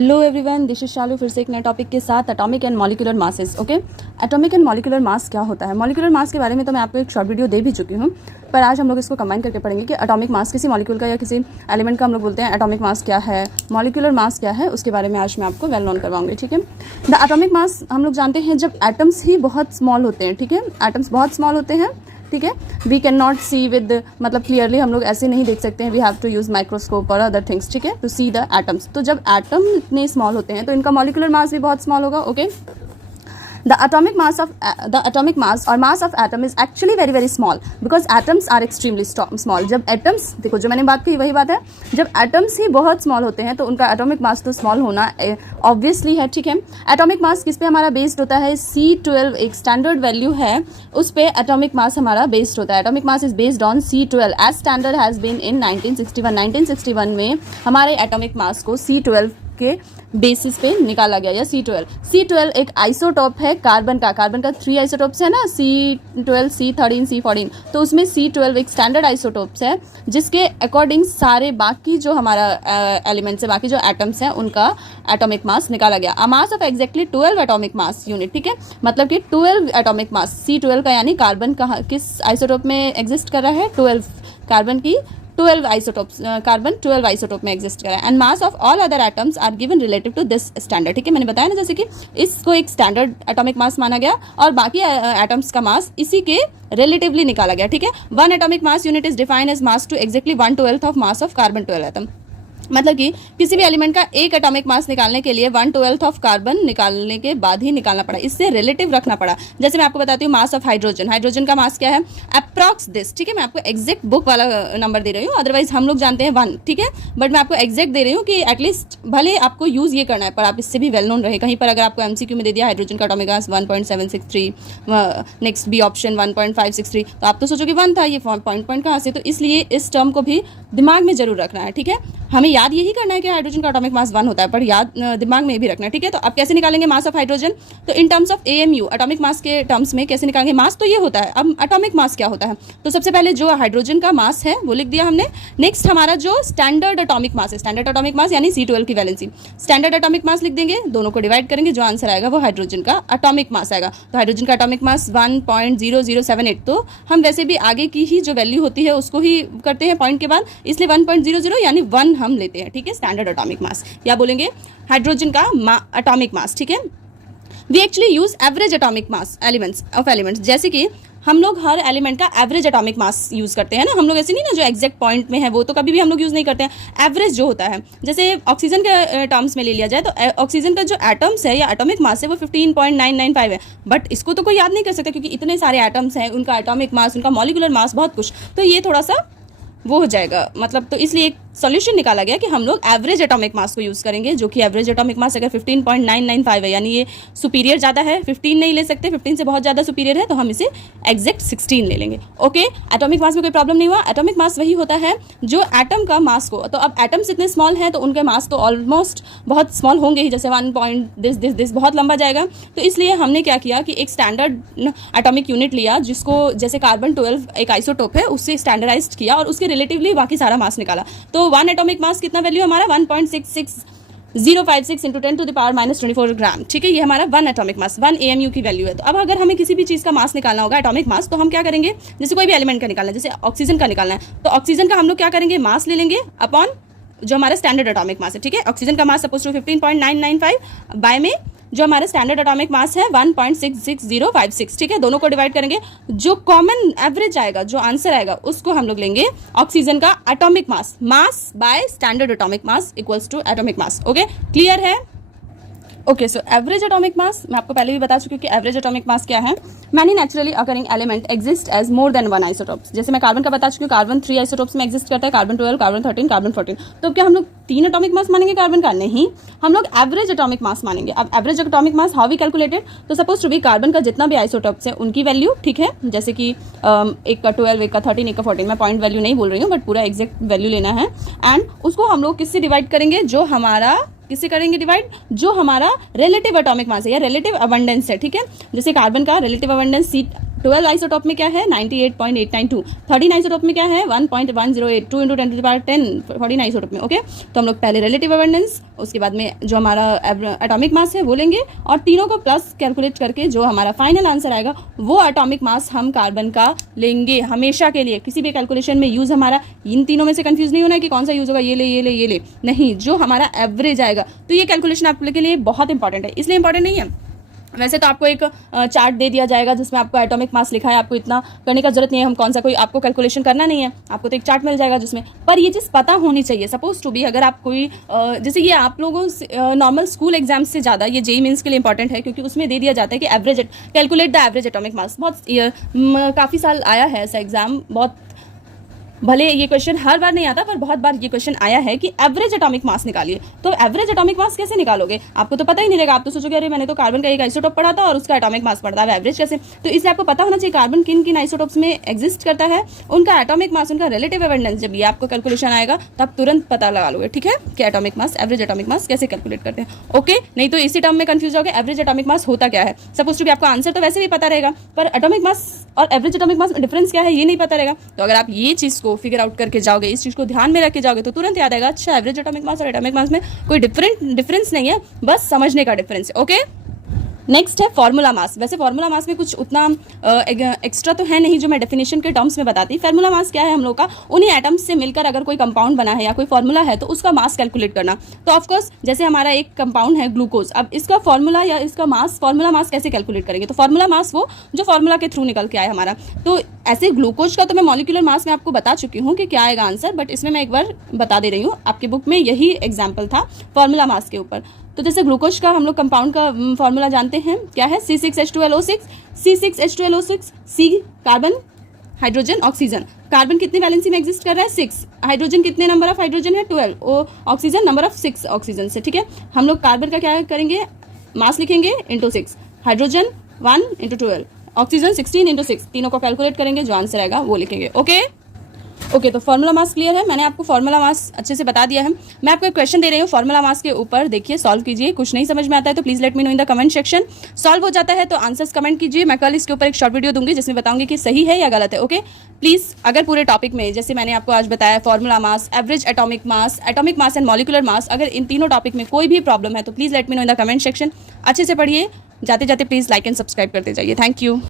Hello everyone, this is शालू फिर से एक नए टॉपिक के साथ atomic and molecular masses. Okay, atomic and molecular mass क्या होता है? मॉलिक्यूलर मास के बारे में तो मैं आपको एक शॉर्ट वीडियो दे भी चुकी हूँ, पर आज हम लोग इसको कंबाइन करके पढ़ेंगे कि एटॉमिक मास किसी मॉलिक्यूल का या किसी एलिमेंट का हम लोग बोलते हैं एटॉमिक मास क्या है, मॉलिक्यूलर मास क्या है, उसके बारे में आज मैं आपको वेल नोन करवाऊंगी। ठीक है, द एटॉमिक मास हम लोग जानते हैं जब एटम्स ही बहुत स्मॉल होते हैं। ठीक है, एटम्स बहुत स्मॉल होते हैं। ठीक है, we can not see with मतलब क्लियरली हम लोग ऐसे नहीं देख सकते हैं, we have to use microscope और अदर थिंग्स। ठीक है, टू सी द एटम्स। तो जब एटम इतने स्मॉल होते हैं तो इनका मॉलिक्यूलर मास भी बहुत स्मॉल होगा। Okay, the atomic mass or mass of atom is actually very very small because atoms are extremely small। जब atoms, देखो जो मैंने बात की वही बात है, जब atoms ही बहुत small होते हैं तो उनका atomic mass तो small होना obviously है। ठीक है, atomic mass किस पे हमारा based होता है? C12 एक standard value है, उस पे atomic mass हमारा based होता है। atomic mass is based on C12 as standard has been in 1961। 1961 में हमारे atomic mass को C12 के बेसिस पे निकाला गया, या C12 एक आइसोटॉप है कार्बन का। कार्बन का 3 आइसोटॉप्स है ना, C12, C13, C14। तो उसमें C12 एक स्टैंडर्ड आइसोटॉप्स है जिसके अकॉर्डिंग सारे बाकी जो हमारा एलिमेंट्स है, बाकी जो एटम्स हैं, उनका एटॉमिक मास निकाला गया। A mass of exactly 12 atomic mass unit. ठीक है, मतलब कि 12 एटॉमिक मास C12 का, यानी कार्बन कहाँ किस आइसोटॉप में एग्जिस्ट कर रहा है? 12 कार्बन की 12 आइसोटोप्स, कार्बन 12 आइसोटोप में एग्जिस्ट करा है। And mass of all other atoms are given relative to this standard. ठीक है, मैंने बताया ना जैसे कि इसको एक स्टैंडर्ड एटॉमिक मास माना गया और बाकी एटम्स का मास इसी के रिलेटिवली निकाला गया। ठीक है, 1 atomic mass unit is defined as mass to exactly 1/12 of mass of carbon 12 atom. मतलब कि किसी भी एलिमेंट का एक एटॉमिक मास निकालने के लिए 1/12 ऑफ कार्बन निकालने के बाद ही निकालना पड़ा, इससे रिलेटिव रखना पड़ा। जैसे मैं आपको बताती हूँ मास ऑफ हाइड्रोजन। हाइड्रोजन का मास क्या है? Approx this. ठीक है, मैं आपको एग्जैक्ट बुक वाला नंबर दे रही हूँ, अदरवाइज हम लोग जानते हैं 1। ठीक है, बट मैं आपको एग्जैक्ट दे रही हूँ कि एटलीस्ट भले आपको यूज़ ये करना है पर आप इससे भी वेल नोन रहे। कहीं पर अगर आपको MCQ में दे दिया हाइड्रोजन का atomic mass 1.763, next B option 1.563, तो आप तो सोचोगे 1 था, ये पॉइंट कहाँ से? तो इसलिए इस टर्म को भी दिमाग में जरूर रखना है। ठीक है, हमें याद यही करना है कि हाइड्रोजन का एटॉमिक मास 1 होता है, पर याद दिमाग में भी रखना है। ठीक है, तो अब कैसे निकालेंगे मास ऑफ हाइड्रोजन? तो in terms of AMU, atomic mass के टर्म्स में कैसे निकालेंगे? मास तो ये होता है, अब एटॉमिक मास क्या होता है? तो सबसे पहले जो हाइड्रोजन का मास है वो लिख दिया हमने। नेक्स्ट हमारा जो स्टैंडर्ड एटॉमिक मास है, स्टैंडर्ड एटॉमिक मास यानी C12 की वैलेंसी, स्टैंडर्ड एटॉमिक मास लिख देंगे, दोनों को डिवाइड करेंगे, जो आंसर आएगा वो हाइड्रोजन का एटॉमिक मास आएगा। तो हाइड्रोजन का एटॉमिक मास 1.0078। तो हम वैसे भी आगे की ही जो वैल्यू होती है उसको ही करते हैं पॉइंट के बाद, इसलिए 1.00 यानी 1 हम लेते हैं। ठीक है, स्टैंडर्ड एटॉमिक मास या बोलेंगे हाइड्रोजन का एटॉमिक मास। ठीक है, we actually use average atomic mass elements, जैसे कि हम लोग हर एलिमेंट का एवरेज एटॉमिक मास यूज़ करते हैं ना। हम लोग ऐसे नहीं ना जो एग्जैक्ट पॉइंट में है वो तो कभी भी हम लोग यूज़ नहीं करते हैं। एवरेज जो होता है, जैसे ऑक्सीजन के टर्म्स में ले लिया जाए तो ऑक्सीजन का जो एटम्स है या एटॉमिक मास है वो 15.995 है, बट इसको तो कोई याद नहीं कर सकता क्योंकि इतने सारे एटम्स हैं, उनका एटॉमिक मास, उनका मॉलिक्यूलर मास बहुत कुछ, तो ये थोड़ा सा वो हो जाएगा मतलब। तो इसलिए एक सॉल्यूशन निकाला गया कि हम लोग एवरेज एटॉमिक मास को यूज़ करेंगे, जो कि एवरेज एटॉमिक मास अगर 15.995 है यानी ये सुपीरियर ज़्यादा है, 15 नहीं ले सकते, 15 से बहुत ज़्यादा सुपीरियर है तो हम इसे एग्जैक्ट 16 ले लेंगे। ओके, एटॉमिक मास में कोई प्रॉब्लम नहीं हुआ। एटॉमिक मास वही होता है जो एटम का मास को, तो अब एटम्स इतने स्मॉल हैं तो उनके मास तो ऑलमोस्ट बहुत स्मॉल होंगे ही, जैसे 1. बहुत लंबा जाएगा। तो इसलिए हमने क्या किया कि एक स्टैंडर्ड एटॉमिक यूनिट लिया जिसको जैसे कार्बन 12 एक आइसोटोप है उससे स्टैंडर्डाइज किया और उसके रिलेटिवली बाकी सारा मास निकाला। तो 1 एटॉमिक मास कितना वैल्यू हमारा? 1.66056 × 10⁻⁻24 ग्राम। ठीक है, ये हमारा 1 एटॉमिक मास, 1 AMU की वैल्यू है। तो अब अगर हमें किसी भी चीज़ का मास निकालना होगा, एटॉमिक मास, तो हम क्या करेंगे? जैसे कोई भी एलिमेंट का निकालना है, जैसे ऑक्सीजन का निकालना है, तो ऑक्सीजन का हम लोग क्या करेंगे? मास ले लेंगे अपॉन जो हमारा स्टैंडर्ड एटॉमिक मास है। ठीक है, ऑक्सीजन का मास सपोज टू 15.995 बाय में जो हमारा स्टैंडर्ड एटॉमिक मास है 1.66056। ठीक है, दोनों को डिवाइड करेंगे, जो कॉमन एवरेज आएगा, जो आंसर आएगा उसको हम लोग लेंगे ऑक्सीजन का atomic mass, mass by standard atomic mass equals to atomic mass. Okay, clear है? Okay, so average atomic mass मैं आपको पहले भी बता चुकी हूँ कि एवरेज एटॉमिक मास क्या है। Many naturally occurring element exist as more than 1 isotopes. जैसे मैं कार्बन का बता चुकी हूँ, कार्बन 3 आइसोटोप्स में एग्जिस्ट करता है, कार्बन 12, कार्बन 13, कार्बन 14। तो क्या हम लोग 3 एटॉमिक मास मानेंगे कार्बन का? नहीं, हम लोग एवरेज एटॉमिक मास मानेंगे। अब average atomic mass how we calculated? तो सपोज टू बी कार्बन का जितना भी आइसोटोप्स है उनकी वैल्यू, ठीक है, जैसे कि एक का 12, एक का 13, एक का 14, मैं पॉइंट वैल्यू नहीं बोल रही हूँ बट पूरा एग्जैक्ट वैल्यू लेना है। एंड उसको हम लोग किससे डिवाइड करेंगे? जो हमारा किससे करेंगे डिवाइड? जो हमारा रिलेटिव एटॉमिक मास है या रिलेटिव अबंडेंस है। ठीक है, जैसे कार्बन का रिलेटिव अबंडेंस 12 आइसोटॉप में क्या है 98.892, 13 आइसोटॉप में क्या है 1.108, 2 × 10⁻10 14 आइसोटॉप में। ओके, तो हम लोग पहले रिलेटिव अबंडेंस, उसके बाद में जो हमारा एटॉमिक मास है वो लेंगे और तीनों को प्लस कैलकुलेट करके जो हमारा फाइनल आंसर आएगा वो एटॉमिक मास हम कार्बन का लेंगे हमेशा के लिए। किसी भी कैलकुलेशन में यूज हमारा इन तीनों में से कंफ्यूज नहीं होना है कि कौन सा यूज होगा, ये ले ये ले ये ले, नहीं, जो हमारा एवरेज आएगा। तो ये कैलकुलेशन आप लोग के लिए बहुत इंपॉर्टेंट है। इसलिए इंपॉर्टेंट नहीं है, वैसे तो आपको एक चार्ट दे दिया जाएगा जिसमें आपको एटॉमिक मास लिखा है, आपको इतना करने का जरूरत नहीं है, हम कौन सा कोई आपको कैलकुलेशन करना नहीं है, आपको तो एक चार्ट मिल जाएगा जिसमें। पर ये चीज़ पता होनी चाहिए, सपोज टू बी अगर आप कोई जैसे ये आप लोगों नॉर्मल स्कूल एग्जाम से ज़्यादा ये जेईई मेंस के लिए इंपॉर्टेंट है, क्योंकि उसमें दे दिया जाता है कि average calculate the average atomic मास। बहुत काफ़ी साल आया है ऐसा एग्जाम, बहुत भले ये क्वेश्चन हर बार नहीं आता पर बहुत बार ये क्वेश्चन आया है कि एवरेज एटॉमिक मास निकालिए। तो एवरेज एटॉमिक मास कैसे निकालोगे, आपको तो पता ही नहीं रहेगा, आप तो सोचोगे अरे मैंने तो कार्बन का एक आइसोटॉप पढ़ा था और उसका एटॉमिक मास पढ़ा था, एवरेज कैसे। तो इसलिए आपको पता होना चाहिए कार्बन किन किन आइसोटॉप्स में एग्जिस्ट करता है, उनका एटॉमिक मास, उनका रिलेटिव अबंडेंस। जब ये आपको कैलकुलेशन आएगा तो आप तुरंत पता लगा लोगे, ठीक है, कि एटॉमिक मास, एवरेज एटॉमिक मास कैसे कैलकुलेट करते हैं। ओके, नहीं तो इसी टर्म में कंफ्यूज होगे एवरेज एटॉमिक मास होता क्या है। सपोज टू भी आपको आंसर तो वैसे भी पता रहेगा, पर एटॉमिक मास और एवरेज एटॉमिक मास में डिफरेंस क्या है ये नहीं पता रहेगा। तो अगर आप ये चीज़ को फिगर आउट करके जाओगे, इस चीज़ को ध्यान में रख के जाओगे तो तुरंत याद आएगा, अच्छा एवरेज एटॉमिक मास और एटॉमिक मास में कोई डिफरेंस नहीं है, बस समझने का डिफरेंस है। ओके, नेक्स्ट है फार्मूला मास। वैसे फार्मूला मास में कुछ उतना एक्स्ट्रा तो है नहीं जो मैं डेफिनेशन के टर्म्स में बताती। फार्मूला मास क्या है, हम लोग का उन्हीं एटम्स से मिलकर अगर कोई कंपाउंड बना है या कोई फार्मूला है तो उसका मास कैलकुलेट करना। तो ऑफकोर्स जैसे हमारा एक कंपाउंड है ग्लूकोज, अब इसका फार्मूला या इसका मास, फार्मूला मास कैसे कैलकुलेट करेंगे, तो फार्मूला मास वो जो फार्मूला के थ्रू निकल के आए हमारा। तो ऐसे ग्लूकोज का तो मैं मॉलिक्यूलर मास में आपको बता चुकी हूँ कि क्या आएगा आंसर, बट इसमें मैं एक बार बता दे रही हूँ, आपके बुक में यही एग्जाम्पल था फार्मूला मास के ऊपर। तो जैसे ग्लूकोज का हम लोग कंपाउंड का फार्मूला जानते हैं, क्या है C6H12O6, C6H12O6, C carbon, hydrogen, oxygen. Carbon कितने वैलेंसी में एग्जिस्ट कर रहा है 6, हाइड्रोजन कितने नंबर ऑफ हाइड्रोजन है 12, ऑक्सीजन नंबर ऑफ 6 ऑक्सीजन से, ठीक है। हम लोग कार्बन का क्या करेंगे, मास लिखेंगे इंटू 6, हाइड्रोजन 1 × 12, ऑक्सीजन 16 × 6, तीनों को कैलकुलेट करेंगे, जो आंसर आएगा वो लिखेंगे। ओके, तो फार्मूला मास क्लियर है, मैंने आपको फार्मूला मास अच्छे से बता दिया है। मैं आपको एक क्वेश्चन दे रही हूँ फार्मूला मास के ऊपर, देखिए सॉल्व कीजिए। कुछ नहीं समझ में आता है तो please let me know in the comment section. Solve हो जाता है तो आंसर्स कमेंट कीजिए, मैं कल इसके ऊपर एक शॉर्ट वीडियो दूंगी जिसमें बताऊंगी कि सही है या गलत है। ओके, प्लीज अगर पूरे टॉपिक में जैसे मैंने आपको आज बताया formula mass, average atomic mass and molecular mass, अगर इन तीनों टॉपिक में कोई भी प्रॉब्लम है तो please let me know in the comment section. अच्छे से पढ़िए, जाते जाते प्लीज लाइक एंड सब्सक्राइब करते जाइए। Thank you.